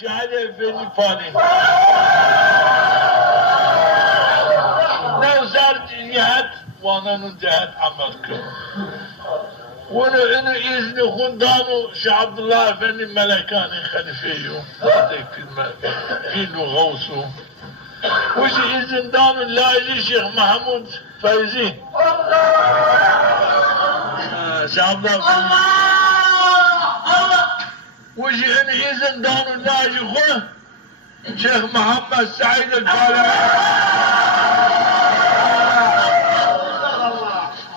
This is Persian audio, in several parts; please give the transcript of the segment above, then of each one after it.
Şahane Efendi Fani. Nevzar cihat, vananın cihat amakı. Onu izni kundanu Şeyh Abdullah Efendi Melekani halifeyu. Filu gavsu. وشي إذن دانو لاجي شيخ محمود فايزي شعب الله وشي إذن دانو لاجي خوه شيخ محمد سعيد الفارغ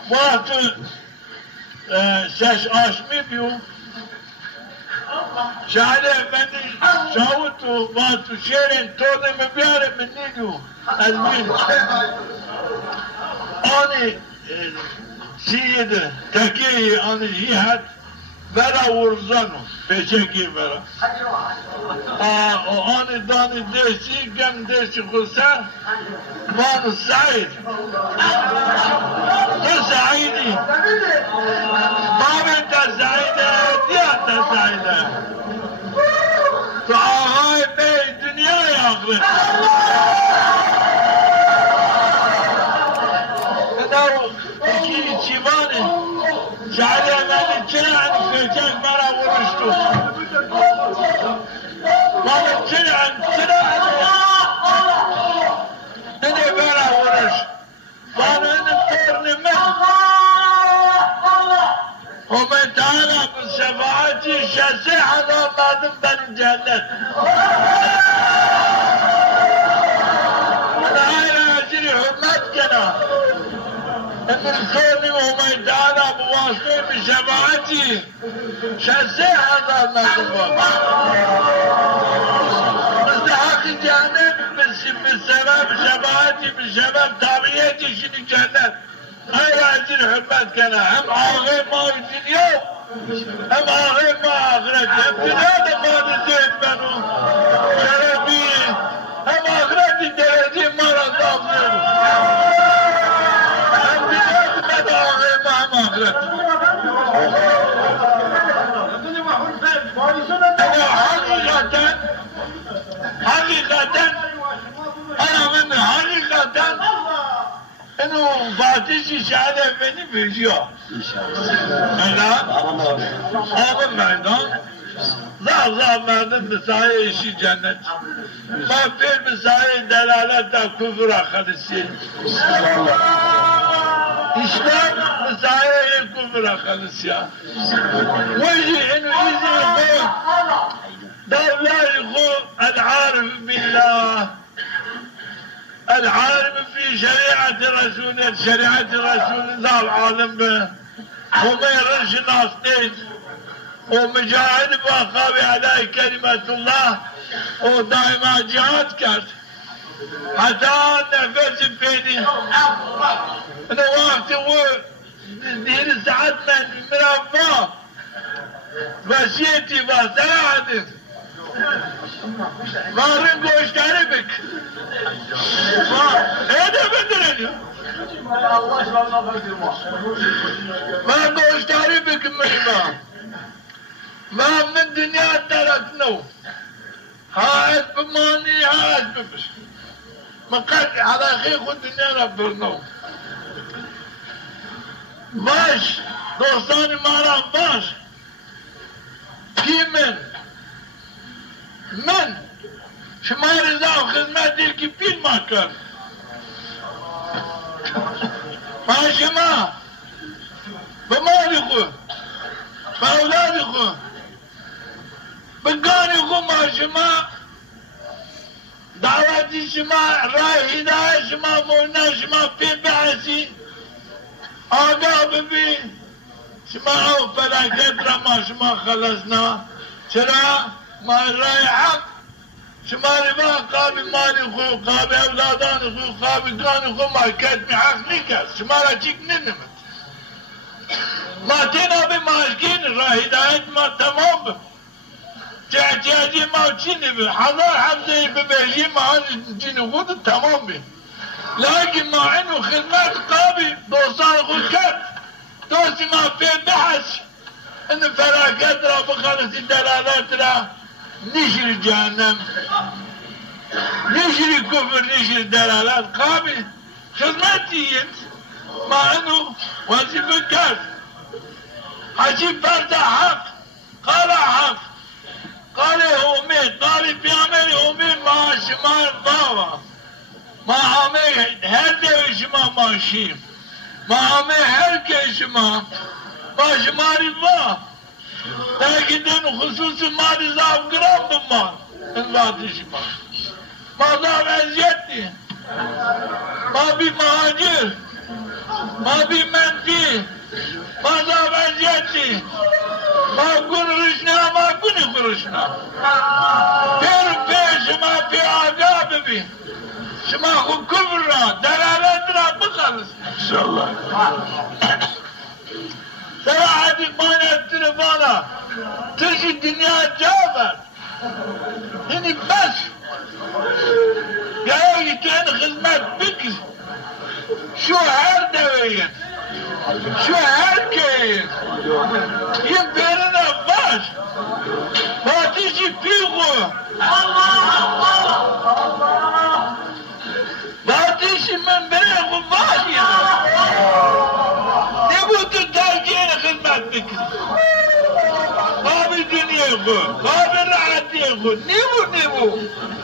وقت شاش آشمي بيو شاهد افندی شاوتو واتو شیرین توده مبیاره من نیدو از من آنی سیده تکیه آنی جیهد برا ورزانو پیچکی برا آنی دانی درسی گم درسی خسر وانو سعید تو سعیدی بابی تا سعیده دیا تا سعیده تو آهای بی دنیای آخرت ادارو اکی چیوانه شعری امانی چرا انی پیچک مرا ورشتو وانا چرا انی مرا ورش وانا انی تورنی من ومن تعالى بالشفاعة شاسع على بعض من الجنة أنا أجري حرمتنا إن الكون ومن تعالى بواسطة بشفاعتي شاسع على بعض مستحق الجنة بالسبب شفاعتي بالسبب تابعيتي شنو الجنة هاي أجل حرمتنا هم آخر ما الدنيا هم آخر ما آخرت هم دنيا ما نزيد منو شربي هم آخرت الدرجة ما رضافنا هم دنيا ما آخر ما هم آخرت أنا حقيقة أنا من حقيقة إنه فاتشي شهادة بني بيجيو أنا أنا مردان ظاهر مردان مساعي إشي جنة ما في مساعي دلالة كفر خلصي إسلام مساعي كفر خلصي ويجي إنه إذا يقول دولة يقول العارف بالله العالم في شريعة رسول الله العالم به وما يرش ناس نيت ومجاهد وقاوي على كلمة الله ودائما جهاد كرت حتى نفس بيني انا وقت هو دير ساعات من مرفا وسيتي وساعدت Varın göçleri bek. Öyle mi? Allah aşkına ben göçleri bekim benim. Ben من dünya tarakno. Hayat bimani hayat bimiş. Makat ala khayr dünya rabbirno. Baş, dostani maram baş. Kimin? من شما رضا و خدمت دیر که پیل مکن ما شما به مالی خود به اولادی خود به گانی خود ما شما دعوتی شما راه هدایت شما مونا شما پیل بحثی آگاه ببی شما او فلاکت را ما شما خلصنا چرا؟ ما رأي حق شمالي ما قابل مالي خو قابل أولاداني خو قابل قاني خو ما كاتمي حق نكاس شمالا تيك ننمت ما تينا بماشكين الراهدايات ما تمام احتياجي ما تشيني بي حضار حمزي ببهجي ما عن جيني خود تمام بي لكن ما عنو خدمات قابل دوصان خو كات دوسي ما في بحث ان فراكات را بخلص الدلالات را نشر جهنم نشر كفر نشر دلالات قابل خدمتيين مع انه وظيفة كاف حجيب فرد حق قال حق قال أمين قال بيعمل أمين مع شمال بابا مع أمين هل شما ماشي مع أمين هل شما مع شمال الله لكن خصوص ما نظام قرام بمان انوات شما ما ضاب أزيتي ما بي مهاجر ما بي منفي ما ضاب أزيتي ما كن رشنا ما كن خرشنا في شما في عقاب بي شما خو كبرنا دلالتنا بخلص ان شاء الله سواعد ما التلفونة تجي الدنيا جابت يعني بس جاي تين خدمات بك شو هالدوين شو هالكين يمكننا باش ما تجي فيغو ما تجي من بريغو باش نبو تتاجين خدمات بكري ما بالدنيا خو ما بالرعاتي خو نبو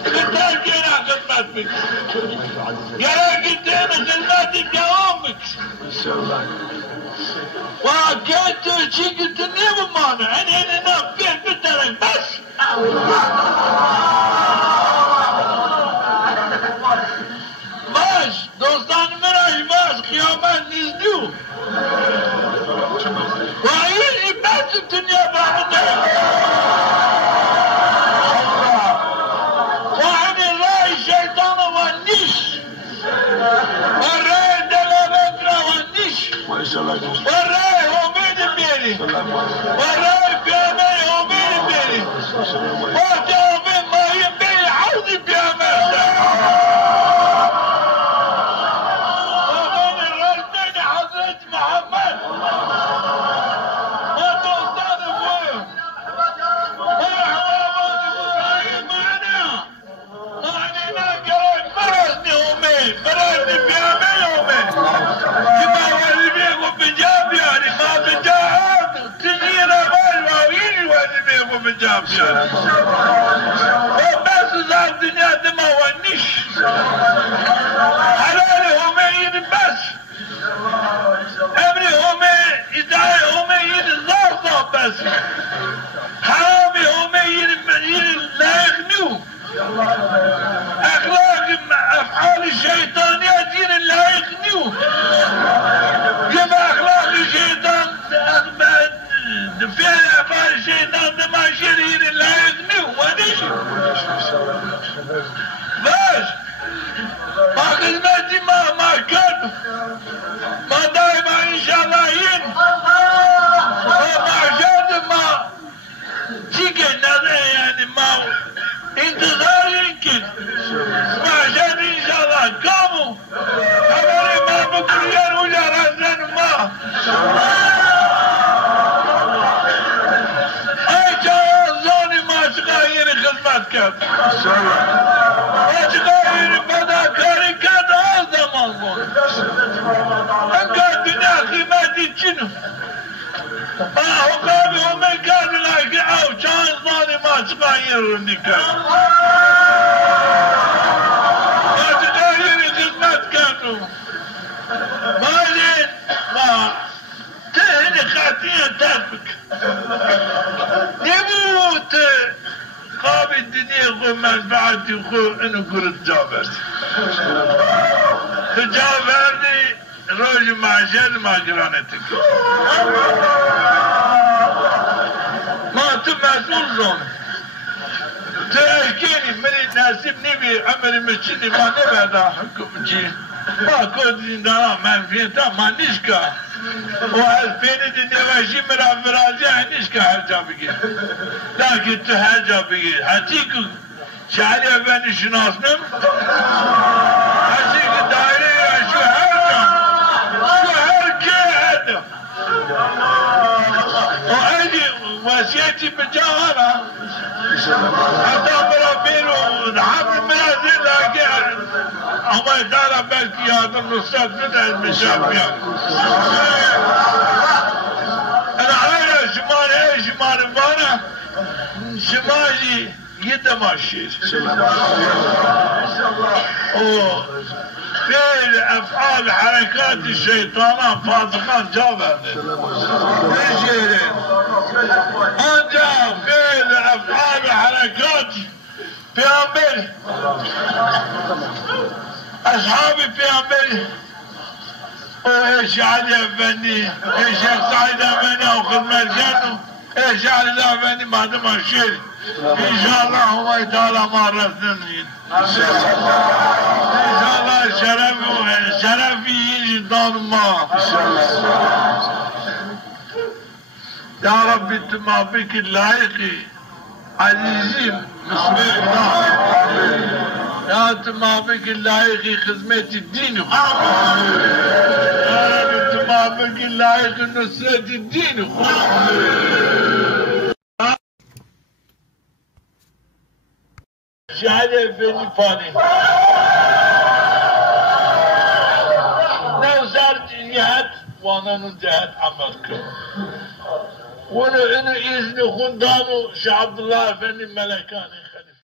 تتاجين خدمات بكري يا قدين خدمات بجاومك ان شاء الله وكنت شي قلت نبو مانع انا نافين بالدرج بس باش دوستان مراش باش قيامات نزدو وعيني بس الدنيا بعدها وعن الرأي الشيطان والنش والرأي دلالتنا والنش والرأي همين بيني والرأي بيامي همين بيني وقت همين ما يبيني عوضي بيامي بس ذا الدنيا دما ونش حلالي همين بس امري همين ادعي همين ظاهر بس حرامي همين لا يغنو اخلاق افعال الشيطانية دين لا يغنو كما اخلاق الشيطان فعل افعال الشيطان دما شرير لا يغنو ونش باش ما خدمتي ما كان ما دائما ان شاء الله ين ما شاد ما تيجي يعني ما انتظار يمكن ما شاد ان شاء الله قاموا خبري ما بكريان ولا رزان ما اي جاي زوني ما شغاير خدمات كان ما شغاير بدا كاري كان هذا مضمون انك الدنيا خدماتي شنو هو قابل هم كانوا لاقعوا كان ظالي ما تغير النكاح ما تغير خدمات كانوا ما زين ما تهني خاتية تابك يموت قابل الدنيا خو منفعتي خو انو قرد جابرت تجابرني روج معشر ما قرانتك ما تمسؤول زون تأكيني من الناسب نبي عمل مشيني ما نبدا حكم جي ما كنت دارا منفيتا ما نشكا وهالفين دنيا وشي مرا فرازي نشكا هرجا بقي لكن تهرجا بقي هاتيكو شعري ابن شناسنم هاتيكو دايري شو هرجا شو هركي هذا وهذه حساسيتي بجاهرة حتى بربيرو الحمل من هذه الأجيال أما يدار بلكي هذا النصات من المشافية أنا على شمال وانا شمالي يدم الشيء فعل أفعال حركات الشيطان فاضقان جابر نجيرين أنجا فعل أفعال حركات بيعمل أصحابي بيعمل ايش علي أفني ايش سعيد أفني أخذ مرجانه ايش علي أفني بعد ما الشيء إن شاء الله هو تعالى مرتين إن شاء الله شرفي يجي دار ما يا رب اتما بك اللائقي عزيزي مسمعنا يا اتما بك اللائقي خدمة الدين يا رب اتما بك اللائقي نصرة الدين شهادة فيني فاني نوزار جهات وانا نجهت عملك وانا إذن خندانو شعب الله فيني ملكاني